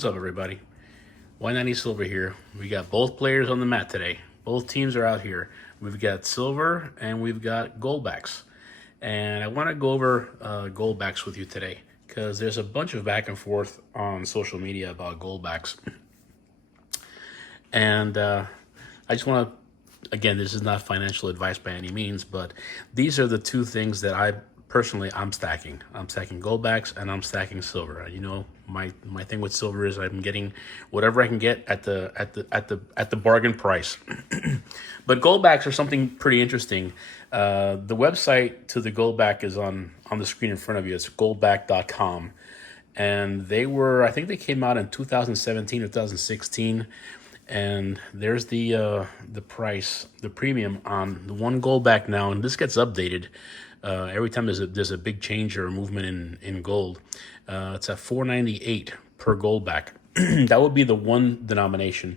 What's up, everybody? Y90 Silver here. We got both players on the mat today. Both teams are out here. We've got Silver and we've got Goldbacks. And I want to go over Goldbacks with you today because there's a bunch of back and forth on social media about Goldbacks. And I just want to, again, this is not financial advice by any means, but these are the two things that I'm stacking. I'm stacking Goldbacks and I'm stacking Silver. You know, my thing with Silver is I'm getting whatever I can get at the bargain price. But Goldbacks are something pretty interesting. The website to the Goldback is on the screen in front of you. It's goldback.com. And I think they came out in 2017 or 2016. And there's the price, the premium on the one Goldback now, and this gets updated every time there's a big change or a movement in gold. It's at $4.98 per Goldback. That would be the one denomination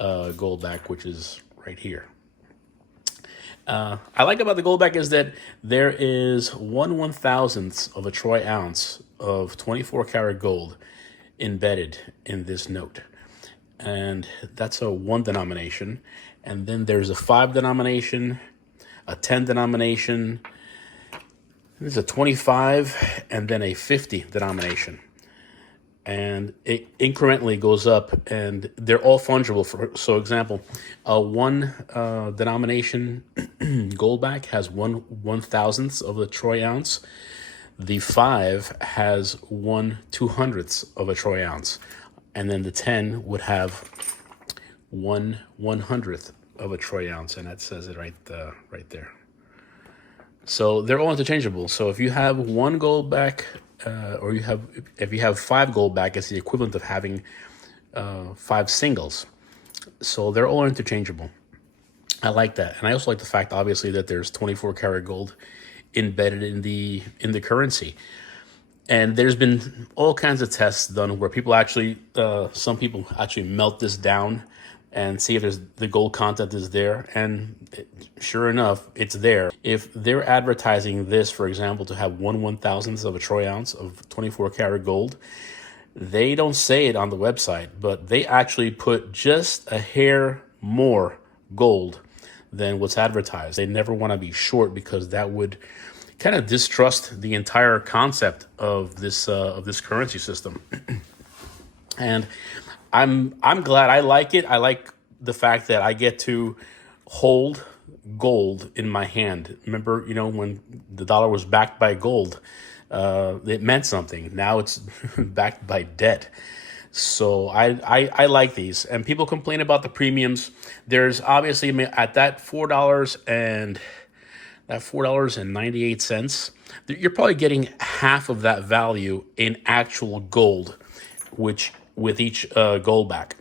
Goldback, which is right here. I like about the Goldback is that there is 1/1000th of a troy ounce of 24 karat gold embedded in this note. And that's a 1 denomination. And then there's a 5 denomination, a 10 denomination, there's a 25, and then a 50 denomination. And it incrementally goes up, and they're all fungible. So example, a 1 denomination Goldback has 1/1000th of a troy ounce. The 5 has 1/200th of a troy ounce. And then the 10 would have 1/100th of a troy ounce, and that says it right there. So they're all interchangeable. So if you have 1 Goldback, or if you have 5 Goldback, it's the equivalent of having 5 singles. So they're all interchangeable. I like that, and I also like the fact, obviously, that there's 24 karat gold embedded in the currency. And there's been all kinds of tests done where some people actually melt this down and see if the gold content is there. And sure enough, it's there. If they're advertising this, for example, to have 1/1000th of a troy ounce of 24 karat gold, they don't say it on the website, but they actually put just a hair more gold than what's advertised. They never want to be short because that would kind of distrust the entire concept of this currency system. And I'm glad. I like it. I like the fact that I get to hold gold in my hand. Remember, when the dollar was backed by gold, it meant something. Now it's backed by debt. So I like these. And people complain about the premiums. There's obviously at that $4.98, you're probably getting half of that value in actual gold, which with each Goldback.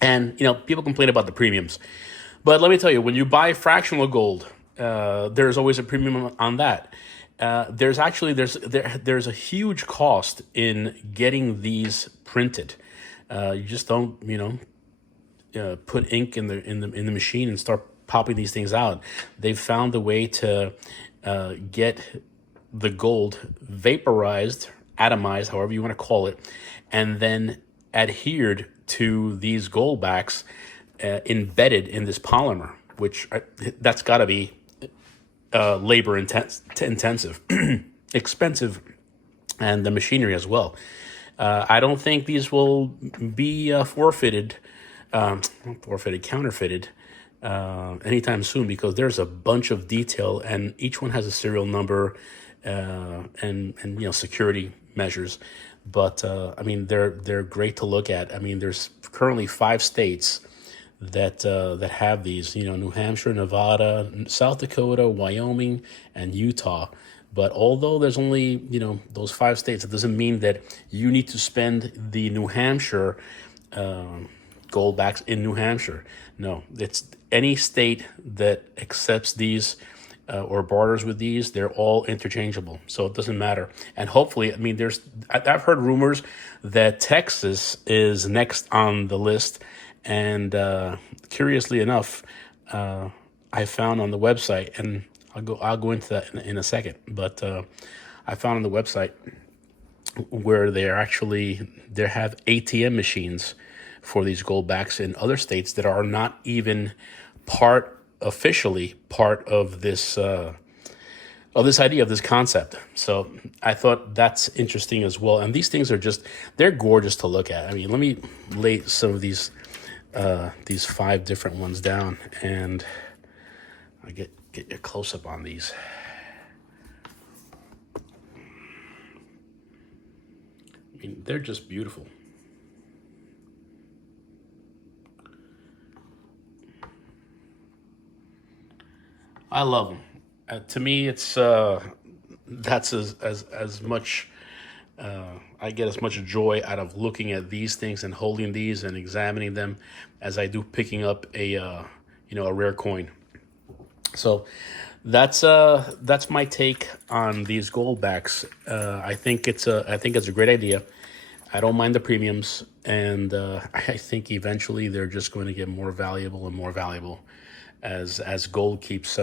And people complain about the premiums, but let me tell you, when you buy fractional gold, there's always a premium on that. There's a huge cost in getting these printed. You just don't put ink in the machine and start popping these things out. They've found a way to get the gold vaporized, atomized, however you want to call it, and then adhered to these Goldbacks embedded in this polymer, which that's got to be labor intensive, expensive, and the machinery as well. I don't think these will be counterfeited anytime soon, because there's a bunch of detail, and each one has a serial number and security measures. But they're great to look at. There's currently 5 states that have these. New Hampshire, Nevada, South Dakota, Wyoming, and Utah. But although there's only those 5 states, it doesn't mean that you need to spend the New Hampshire Goldbacks in New Hampshire. No, it's any state that accepts these or barters with these. They're all interchangeable, so it doesn't matter. And hopefully, I've heard rumors that Texas is next on the list, and curiously enough, I found on the website, and I'll go into that in a second. But I found on the website where they have ATM machines for these Goldbacks in other states that are not even officially part of this idea, of this concept. So I thought that's interesting as well. And these things are they're gorgeous to look at. I mean, let me lay some of these 5 different ones down, and I get your close up on these. I mean, they're just beautiful. I love them. To me, it's that's as much. I get as much joy out of looking at these things and holding these and examining them as I do picking up a rare coin. So that's my take on these Goldbacks. I think it's a great idea. I don't mind the premiums, and I think eventually they're just going to get more valuable and more valuable as gold keeps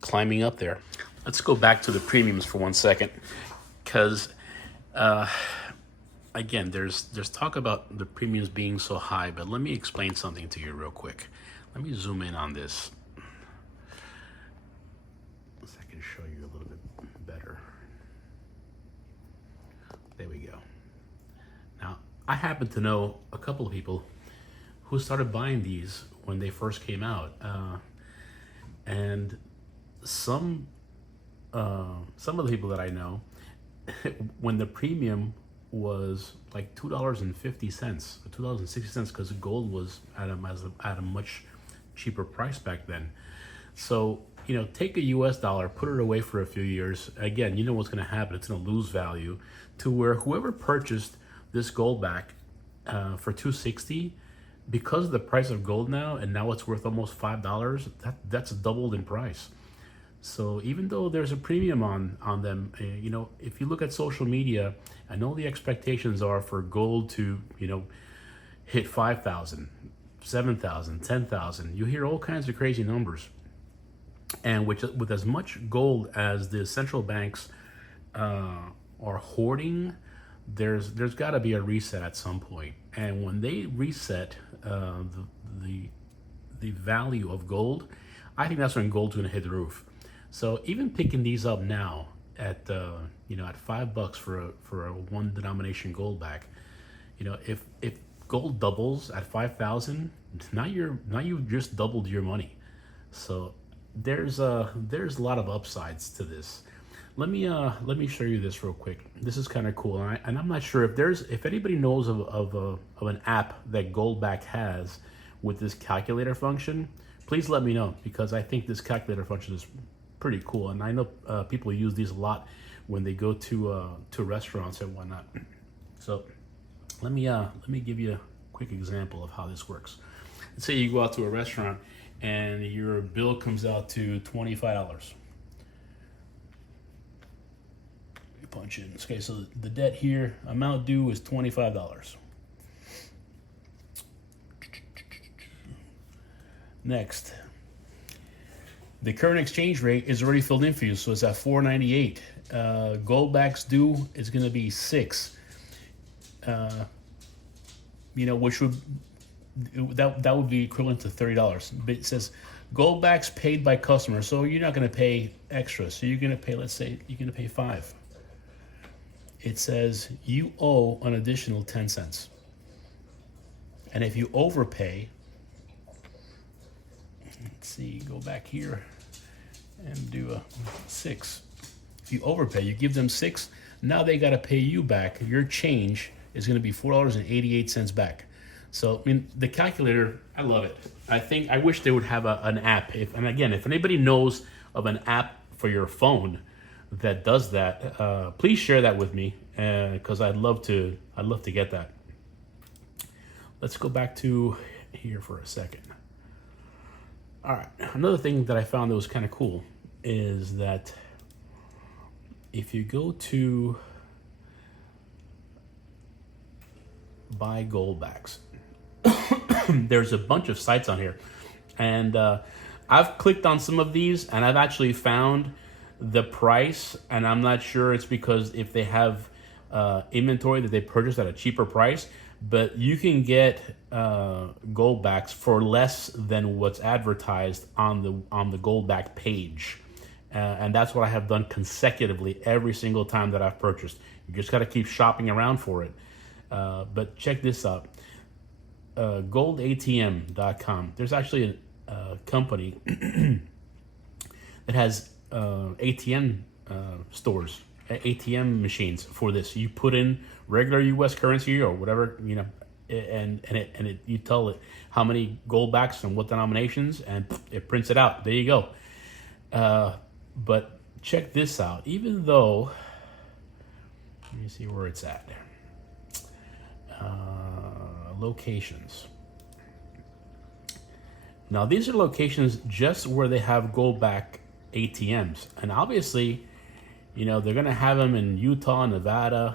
climbing up there. Let's go back to the premiums for 1 second, because again, there's talk about the premiums being so high, but let me explain something to you real quick. Let me zoom in on this so I can show you a little bit better. There we go. Now, I happen to know a couple of people who started buying these when they first came out, and some of the people that I know, when the premium was like $2.50, $2.60, because gold was at a much cheaper price back then. So take a U.S. dollar, put it away for a few years. Again, you know what's going to happen. It's going to lose value to where whoever purchased this Goldback for $2.60, because of the price of gold now, and now it's worth almost $5. That's doubled in price. So even though there's a premium on them, if you look at social media, I know the expectations are for gold to hit 5,000, 7,000, 10,000. You hear all kinds of crazy numbers, and with as much gold as the central banks are hoarding, there's got to be a reset at some point. And when they reset the value of gold, I think that's when gold's going to hit the roof. So even picking these up now at at $5 for a one denomination Goldback, if gold doubles at 5,000, now you've just doubled your money. So there's a lot of upsides to this. Let me show you this real quick. This is kind of cool, and I'm not sure if anybody knows of an app that Goldback has with this calculator function. Please let me know, because I think this calculator function is pretty cool, and I know people use these a lot when they go to restaurants and whatnot. So let me give you a quick example of how this works. Let's say you go out to a restaurant and your bill comes out to $25. You punch in. Okay, so the debt here, amount due is $25. Next, the current exchange rate is already filled in for you, so it's at 4.98. Goldbacks due is going to be 6. Which would that would be equivalent to $30. But it says Goldbacks paid by customer, so you're not going to pay extra. So you're going to pay, let's say, you're going to pay 5. It says you owe an additional 10 cents, and if you overpay, let's see, go back here and do a 6. If you overpay, you give them 6. Now they got to pay you back. Your change is going to be $4.88 back. So I mean, the calculator, I love it. I wish they would have an app. If anybody knows of an app for your phone that does that, please share that with me, because I'd love to get that. Let's go back to here for a second. All right, another thing that I found that was kind of cool is that if you go to buy Goldbacks, there's a bunch of sites on here, and I've clicked on some of these, and I've actually found the price, and I'm not sure it's because if they have inventory that they purchased at a cheaper price, but you can get Goldbacks for less than what's advertised on the Goldback page. And that's what I have done consecutively every single time that I've purchased. You just got to keep shopping around for it. But check this out. goldatm.com. There's actually a company that has ATM stores, ATM machines for this. You put in regular U.S. currency or whatever, you know, and you tell it how many Goldbacks and what denominations, and it prints it out. There you go. But check this out. Even though, let me see where it's at. Locations. Now these are locations just where they have Goldback ATMs, and obviously, you know, they're gonna have them in Utah, Nevada,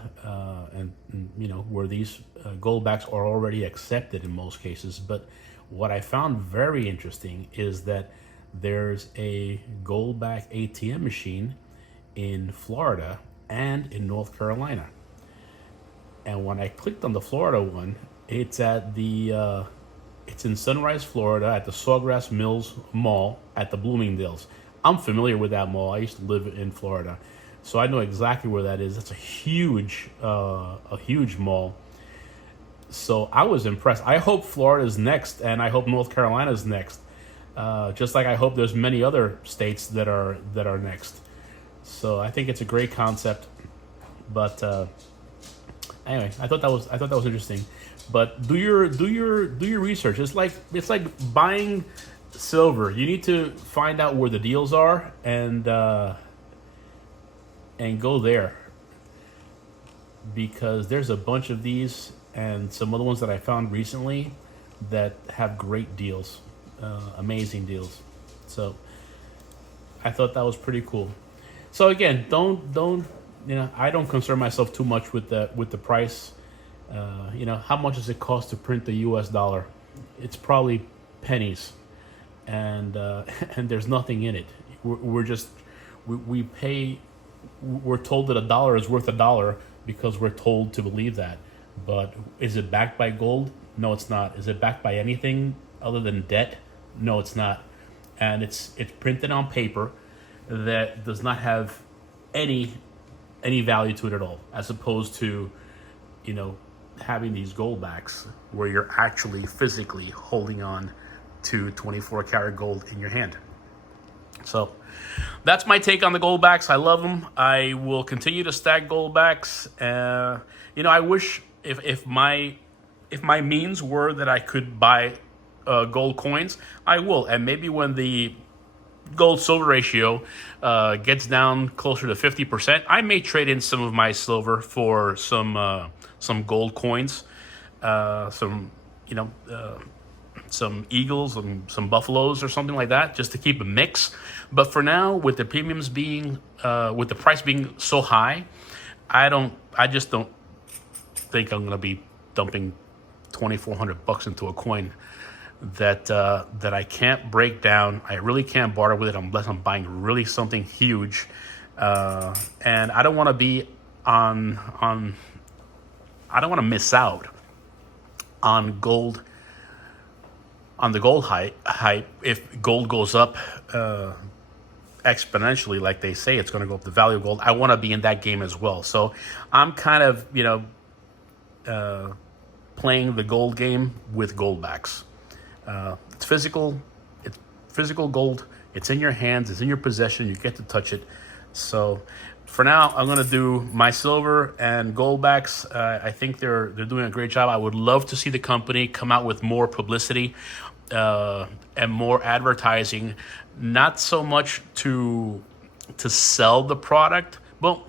and you know where these Goldbacks are already accepted in most cases. But what I found very interesting is that there's a Goldback ATM machine in Florida and in North Carolina. And when I clicked on the Florida one, it's at the it's in Sunrise, Florida, at the Sawgrass Mills Mall at the Bloomingdale's. I'm familiar with that mall. I used to live in Florida, so I know exactly where that is. That's a huge mall. So I was impressed. I hope Florida's next, and I hope North Carolina's next. Just like I hope there's many other states that are next. So I think it's a great concept. But anyway, I thought that was interesting. But do your research. It's like buying silver. You need to find out where the deals are and go there, because there's a bunch of these and some other ones that I found recently that have great deals, amazing deals. So I thought that was pretty cool. So again, don't you know, I don't concern myself too much with the price. You know, how much does it cost to print the U.S. dollar? It's probably pennies, and there's nothing in it. We pay. We're told that a dollar is worth a dollar because we're told to believe that. But is it backed by gold? No, it's not. Is it backed by anything other than debt? No, it's not. And it's printed on paper that does not have any value to it at all, as opposed to, you know, having these Goldbacks where you're actually physically holding on to 24 karat gold in your hand. So that's my take on the Goldbacks. I love them. I will continue to stack Goldbacks. You know, I wish if my means were that I could buy gold coins, I will. And maybe when the gold silver ratio gets down closer to 50%, I may trade in some of my silver for some gold coins, some eagles and some buffaloes or something like that, just to keep a mix. But for now, with the premiums being with the price being so high, I just don't think I'm gonna be dumping $2,400 into a coin that I can't break down. I really can't barter with it unless I'm buying really something huge, and I don't want to be on. I don't want to miss out on gold, on the gold hype. If gold goes up exponentially, like they say it's going to go up, the value of gold, I want to be in that game as well. So I'm kind of, you know, playing the gold game with Goldbacks. It's physical gold. It's in your hands. It's in your possession. You get to touch it. So for now, I'm gonna do my silver and Goldbacks. I think they're doing a great job. I would love to see the company come out with more publicity and more advertising. Not so much to sell the product, well,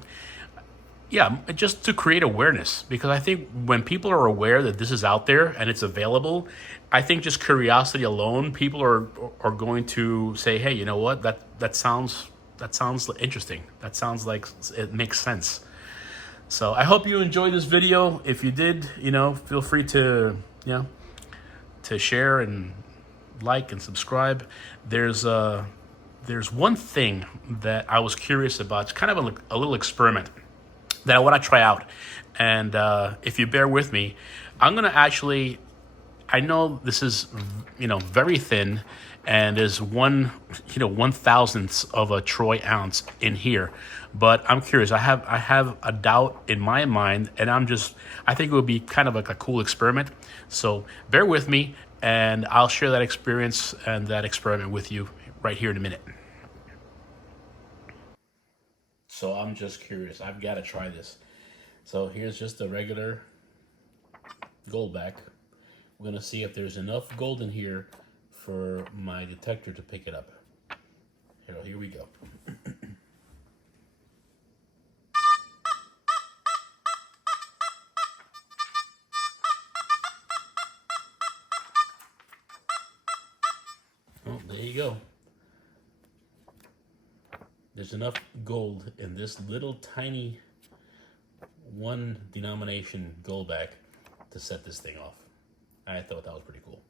yeah, just to create awareness, because I think when people are aware that this is out there and it's available, I think just curiosity alone, people are going to say, hey, you know what, that sounds interesting. That sounds like it makes sense. So I hope you enjoyed this video. If you did, you know, feel free to, you know, to share and like and subscribe. There's there's one thing that I was curious about. It's kind of a little experiment that I want to try out. And if you bear with me, I'm going to actually, I know this is, very thin and is 1/1000th of a troy ounce in here. But I'm curious. I have a doubt in my mind, and I think it would be kind of like a cool experiment. So bear with me, and I'll share that experience and that experiment with you right here in a minute. So I'm just curious. I've got to try this. So here's just a regular Goldback. We're gonna see if there's enough gold in here for my detector to pick it up. Here we go. Oh, there you go. There's enough gold in this little tiny one denomination Goldback to set this thing off. I thought that was pretty cool.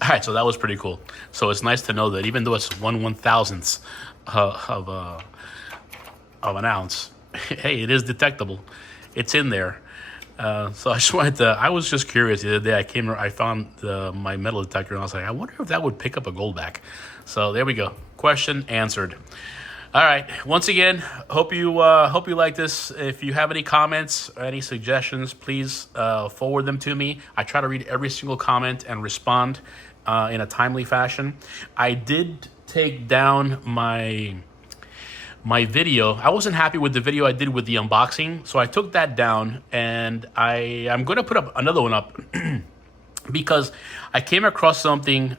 All right, so that was pretty cool. So it's nice to know that even though it's 1/1000th of an ounce, hey, it is detectable. It's in there. So I just wanted to. I was just curious the other day. I found my metal detector, and I was like, I wonder if that would pick up a Goldback. So there we go. Question answered. All right. Once again, hope you like this. If you have any comments or any suggestions, please forward them to me. I try to read every single comment and respond in a timely fashion. I did take down my video. I wasn't happy with the video I did with the unboxing, so I took that down, and I'm going to put up another one up because I came across something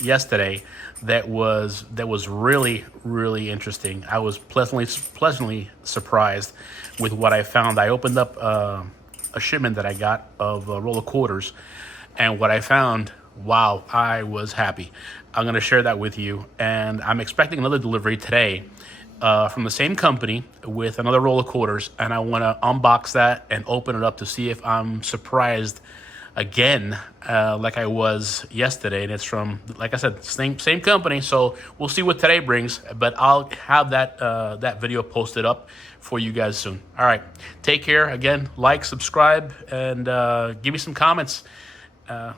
yesterday that was really, really interesting. I was pleasantly surprised with what I found. I opened up a shipment that I got of a roll of quarters, and what I found, wow, I was happy. I'm going to share that with you, and I'm expecting another delivery today from the same company with another roll of quarters, and I want to unbox that and open it up to see if I'm surprised again, like I was yesterday. And it's from, like I said, same company. So we'll see what today brings, but I'll have that video posted up for you guys soon. All right, take care. Again, like, subscribe, and give me some comments.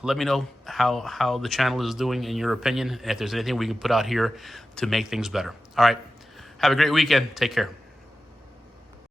Let me know how the channel is doing in your opinion, and if there's anything we can put out here to make things better. All right, have a great weekend. Take care.